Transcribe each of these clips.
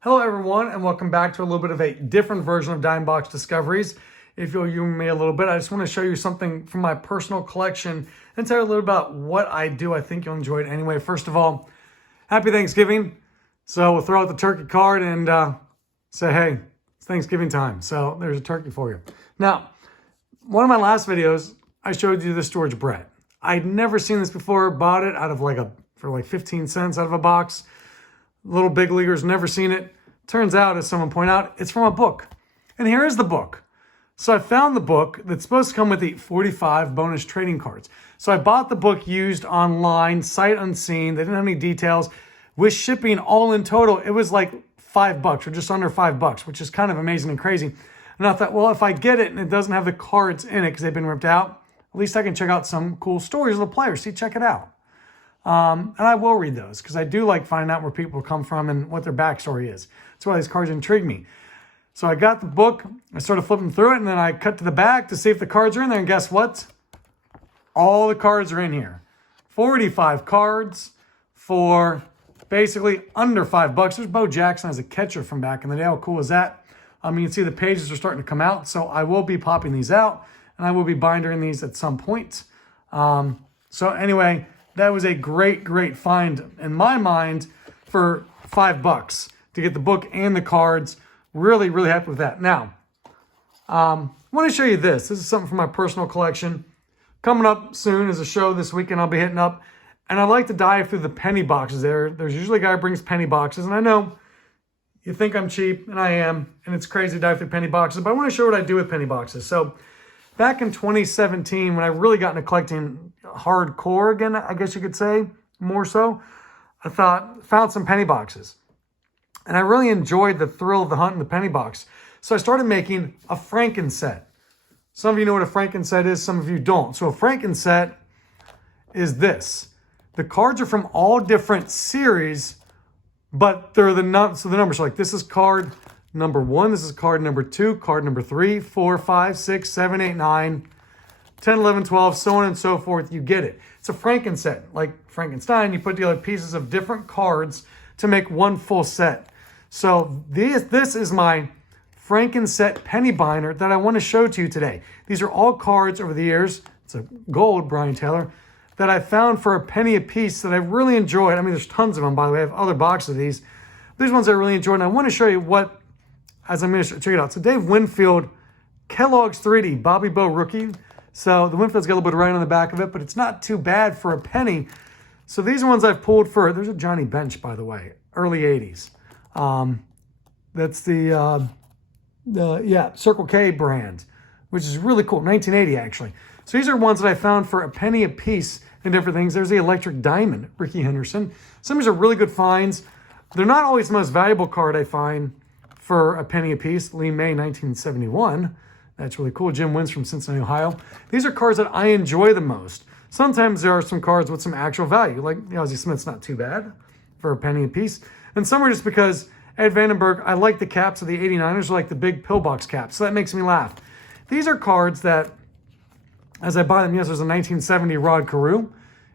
Hello everyone, and welcome back to a little bit of a different version of Dime Box Discoveries. If you'll humor me a little bit, I just want to show you something from my personal collection and tell you a little about what I do. I think you'll enjoy it anyway. First of all, happy Thanksgiving. So we'll throw out the turkey card and say, hey, it's Thanksgiving time. So there's a turkey for you. Now, one of my last videos, I showed you the storage Brett. I'd never seen this before, bought it out of for 15 cents out of a box. Little big leaguers, never seen it. Turns out, as someone pointed out, it's from a book. And here is the book. So I found the book that's supposed to come with the 45 bonus trading cards. So I bought the book used online, sight unseen. They didn't have any details. With shipping all in total, it was like $5 or just under $5, which is kind of amazing and crazy. And I thought, well, if I get it and it doesn't have the cards in it because they've been ripped out, at least I can check out some cool stories of the players. See, check it out. And I will read those because I do like finding out where people come from and what their backstory is. That's why these cards intrigue me. So I got the book, I started flipping through it, and then I cut to the back to see if the cards are in there. And guess what? All the cards are in here. 45 cards for basically under $5. There's Bo Jackson as a catcher from back in the day. How cool is that? You can see the pages are starting to come out. So I will be popping these out, and I will be bindering these at some point. So anyway, that was a great find in my mind for $5 to get the book and the cards. Really happy with that. Now, I want to show you this. This is something from my personal collection. Coming up soon is a show this weekend I'll be hitting up. And I like to dive through the penny boxes there. There's usually a guy who brings penny boxes. And I know you think I'm cheap, and I am. And it's crazy to dive through penny boxes. But I want to show what I do with penny boxes. So back in 2017, when I really got into collecting hardcore again, I guess you could say, more so, I found some penny boxes. And I really enjoyed the thrill of the hunt in the penny box. So I started making a Frankenset. Some of you know what a Frankenset is, some of you don't. So a Frankenset is this. The cards are from all different series, but they're the numbers. So the numbers are like, this is card number 1, this is card number 2, card number 3, 4, 5, 6, 7, 8, 9, 10, 11, 12, so on and so forth. You get it. It's a Frankenset. Like Frankenstein, you put together pieces of different cards to make one full set. So this is my Frankenset penny binder that I want to show to you today. These are all cards over the years. It's a gold, Brian Taylor, that I found for a penny a piece that I really enjoyed. I mean, there's tons of them, by the way. I have other boxes of these. These ones I really enjoyed, and I want to show you what, as I'm going to check it out. So Dave Winfield, Kellogg's 3D, Bobby Bo rookie. So the Winfield's got a little bit of writing on the back of it, but it's not too bad for a penny. So these are ones I've pulled for, there's a Johnny Bench, by the way, early 80s. That's the Circle K brand, which is really cool, 1980 actually. So these are ones that I found for a penny a piece and different things. There's the Electric Diamond, Ricky Henderson. Some of these are really good finds. They're not always the most valuable card I find for a penny a piece. Lee May, 1971. That's really cool. Jim Wins from Cincinnati, Ohio. These are cards that I enjoy the most. Sometimes there are some cards with some actual value, like Ozzie Smith's not too bad for a penny a piece. And some are just because Ed Vandenberg, I like the caps of the 89ers, like the big pillbox caps, so that makes me laugh. These are cards that, as I buy them, yes, there's a 1970 Rod Carew.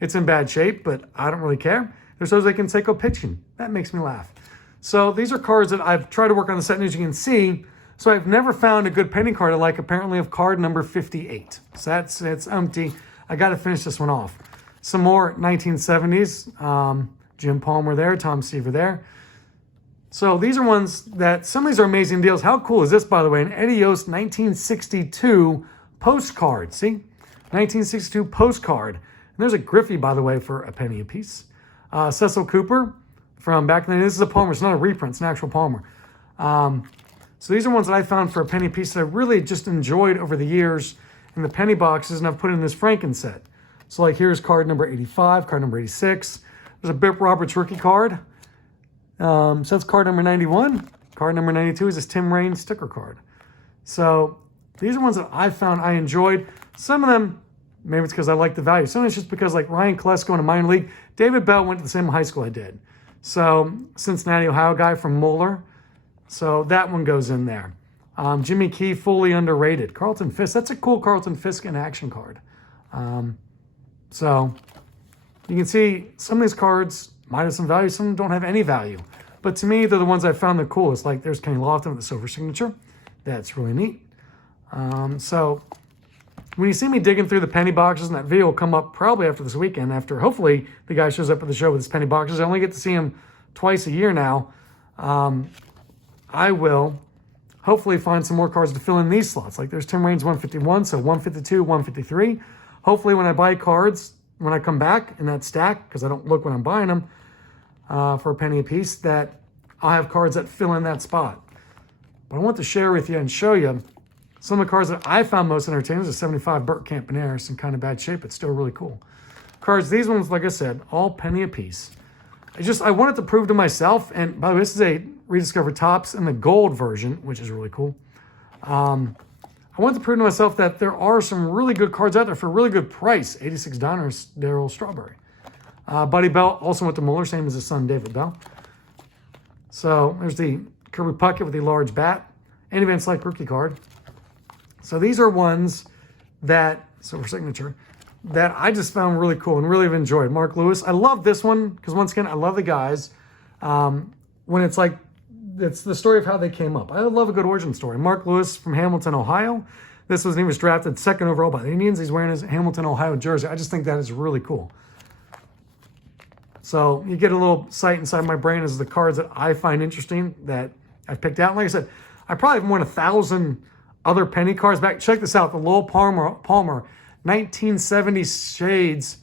It's in bad shape, but I don't really care. There's Jose Canseco pitching. That makes me laugh. So these are cards that I've tried to work on the set, and as you can see, so I've never found a good penny card I like, apparently, of card number 58. So it's empty. I got to finish this one off. Some more 1970s. Jim Palmer there, Tom Seaver there. So these are ones that, some of these are amazing deals. How cool is this, by the way? An Eddie Yost 1962 postcard. See? 1962 postcard. And there's a Griffey, by the way, for a penny a piece. Cecil Cooper from back then. This is a Palmer. It's not a reprint. It's an actual Palmer. So these are ones that I found for a penny a piece that I really just enjoyed over the years in the penny boxes, and I've put in this Frankenset. So like here's card number 85, card number 86. There's a Bip Roberts rookie card. So that's card number 91. Card number 92 is this Tim Raines sticker card. So these are ones that I found I enjoyed. Some of them, maybe it's because I like the value. Some of it's just because like Ryan Klesko in a minor league. David Bell went to the same high school I did. So Cincinnati, Ohio guy from Moeller. So that one goes in there. Jimmy Key, fully underrated. Carlton Fisk, that's a cool Carlton Fisk in action card. So you can see some of these cards might have some value, some don't have any value. But to me, they're the ones I found the coolest. Like there's Kenny Lofton with the silver signature. That's really neat. So when you see me digging through the penny boxes, and that video will come up probably after this weekend, after hopefully the guy shows up at the show with his penny boxes. I only get to see him twice a year now. I will hopefully find some more cards to fill in these slots. Like there's Tim Raines 151, so 152, 153. Hopefully when I buy cards, when I come back in that stack, because I don't look when I'm buying them for a penny a piece, that I'll have cards that fill in that spot. But I want to share with you and show you some of the cards that I found most entertaining. There's a 75 Burt Campaneris in kind of bad shape. It's still really cool. Cards, these ones, like I said, all penny a piece. I wanted to prove to myself, and by the way, this is a rediscovered Topps in the gold version, which is really cool. I wanted to prove to myself that there are some really good cards out there for a really good price. 86 Diners, Darryl Strawberry. Buddy Bell also went to Mueller, same as his son David Bell. So there's the Kirby Puckett with the large bat. Andy Van Slyke rookie card. So these are ones that, silver signature, that I just found really cool and really have enjoyed. Mark Lewis. I love this one because once again, I love the guys. When it's like, it's the story of how they came up. I love a good origin story. Mark Lewis from Hamilton, Ohio. He was drafted 2nd overall by the Indians. He's wearing his Hamilton, Ohio jersey. I just think that is really cool. So you get a little sight inside my brain as the cards that I find interesting that I've picked out. Like I said, I probably have more than 1,000 other penny cards back. Check this out, the Lowell Palmer 1970 Shades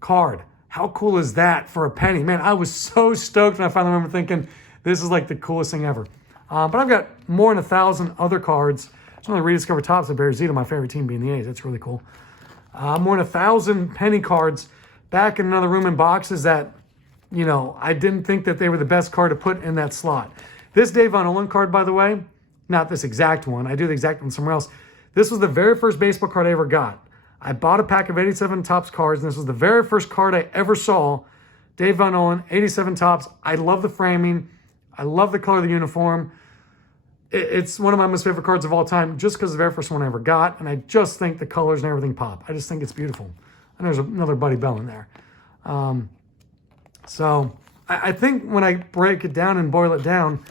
card. How cool is that for a penny? Man, I was so stoked when I finally remember thinking, this is like the coolest thing ever. But I've got more than 1,000 other cards. Some of the rediscovered Topps of Barry Zito, my favorite team being the A's. That's really cool. More than 1,000 penny cards back in another room in boxes that, you know, I didn't think that they were the best card to put in that slot. This Dave Von Olin card, by the way, not this exact one. I do the exact one somewhere else. This was the very first baseball card I ever got. I bought a pack of 87 Topps cards, and this was the very first card I ever saw. Dave Von Olin, 87 Topps. I love the framing. I love the color of the uniform. It's one of my most favorite cards of all time just because it's the very first one I ever got, and I just think the colors and everything pop. I just think it's beautiful. And there's another Buddy Bell in there. So I think when I break it down and boil it down,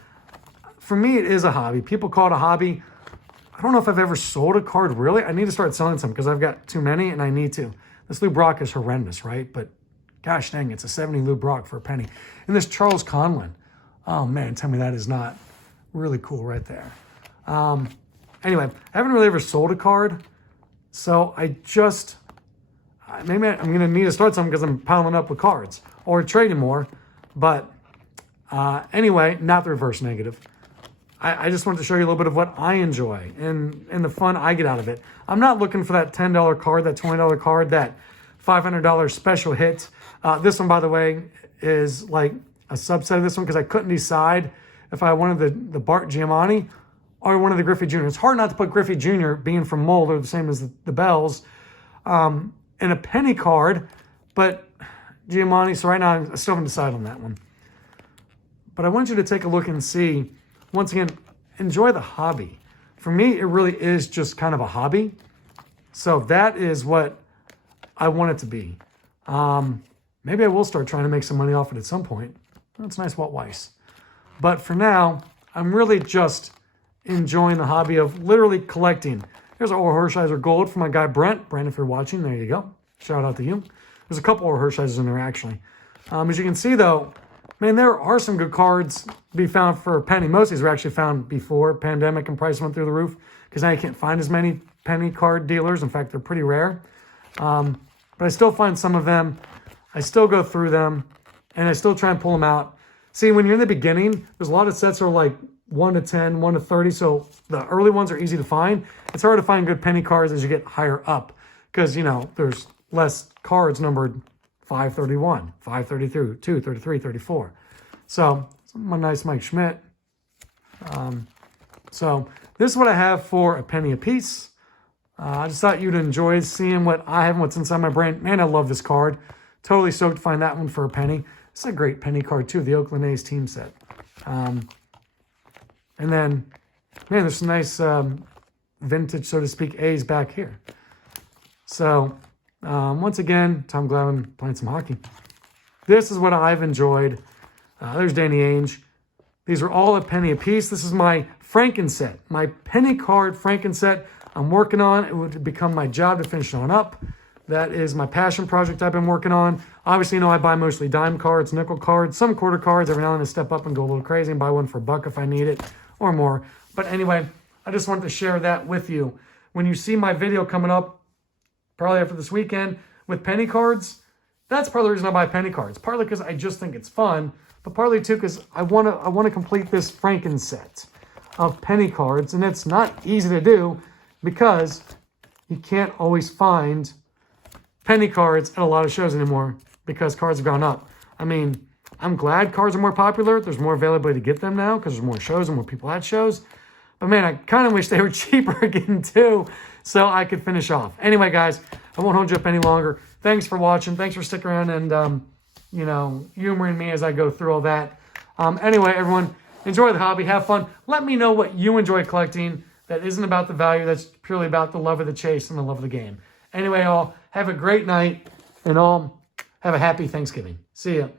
for me, it is a hobby. People call it a hobby. I don't know if I've ever sold a card, really. I need to start selling some because I've got too many and I need to. This Lou Brock is horrendous, right? But gosh dang, it's a 70 Lou Brock for a penny. And this Charles Conlon. Oh man, tell me that is not really cool right there. Anyway, I haven't really ever sold a card. So maybe I'm going to need to start something because I'm piling up with cards or trading more. But anyway, not the reverse negative. I just wanted to show you a little bit of what I enjoy and the fun I get out of it. I'm not looking for that $10 card, that $20 card, that $500 special hit. This one, by the way, is like a subset of this one because I couldn't decide if I wanted the Bart Giamatti or one of the Griffey Jr. It's hard not to put Griffey Jr. being from Mole, they're the same as the Bells, in a penny card, but Giamatti, so right now I still haven't decided on that one. But I want you to take a look and see, once again, enjoy the hobby. For me, it really is just kind of a hobby. So that is what I want it to be. Maybe I will start trying to make some money off it at some point. That's nice Walt Weiss. But for now, I'm really just enjoying the hobby of literally collecting. Here's an Oral Hershiser Gold for my guy Brent. Brent, if you're watching, there you go. Shout out to you. There's a couple Oral Hershisers in there, actually. As you can see, though, man, there are some good cards to be found for a penny. Most of these were actually found before pandemic and price went through the roof because now you can't find as many penny card dealers. In fact, they're pretty rare. But I still find some of them. I still go through them, and I still try and pull them out. See, when you're in the beginning, there's a lot of sets that are like 1 to 10, 1 to 30, so the early ones are easy to find. It's hard to find good penny cards as you get higher up because, you know, there's less cards numbered 531, 532, 233, 34. So, my nice Mike Schmidt. So, this is what I have for a penny a piece. I just thought you'd enjoy seeing what I have and what's inside my brain. Man, I love this card. Totally stoked to find that one for a penny. It's a great penny card, too, the Oakland A's team set. And then, man, there's some nice vintage, so to speak, A's back here. So, once again, Tom Glavine playing some hockey. This is what I've enjoyed. There's Danny Ainge. These are all a penny a piece. This is my Frankenset, my penny card Frankenset I'm working on. It would become my job to finish on up. That is my passion project I've been working on. Obviously, you know, I buy mostly dime cards, nickel cards, some quarter cards. Every now and then I step up and go a little crazy and buy one for $1 if I need it or more. But anyway, I just wanted to share that with you. When you see my video coming up, probably after this weekend, with penny cards, that's part of the reason I buy penny cards. Partly because I just think it's fun, but partly too because I want to complete this Frankenset of penny cards, and it's not easy to do because you can't always find penny cards at a lot of shows anymore because cards have gone up. I mean, I'm glad cards are more popular. There's more availability to get them now because there's more shows and more people at shows. But man, I kind of wish they were cheaper again too, so I could finish off. Anyway, guys, I won't hold you up any longer. Thanks for watching. Thanks for sticking around and, you know, humoring me as I go through all that. Anyway, everyone, enjoy the hobby. Have fun. Let me know what you enjoy collecting that isn't about the value. That's purely about the love of the chase and the love of the game. Anyway, all, have a great night and all, have a happy Thanksgiving. See ya.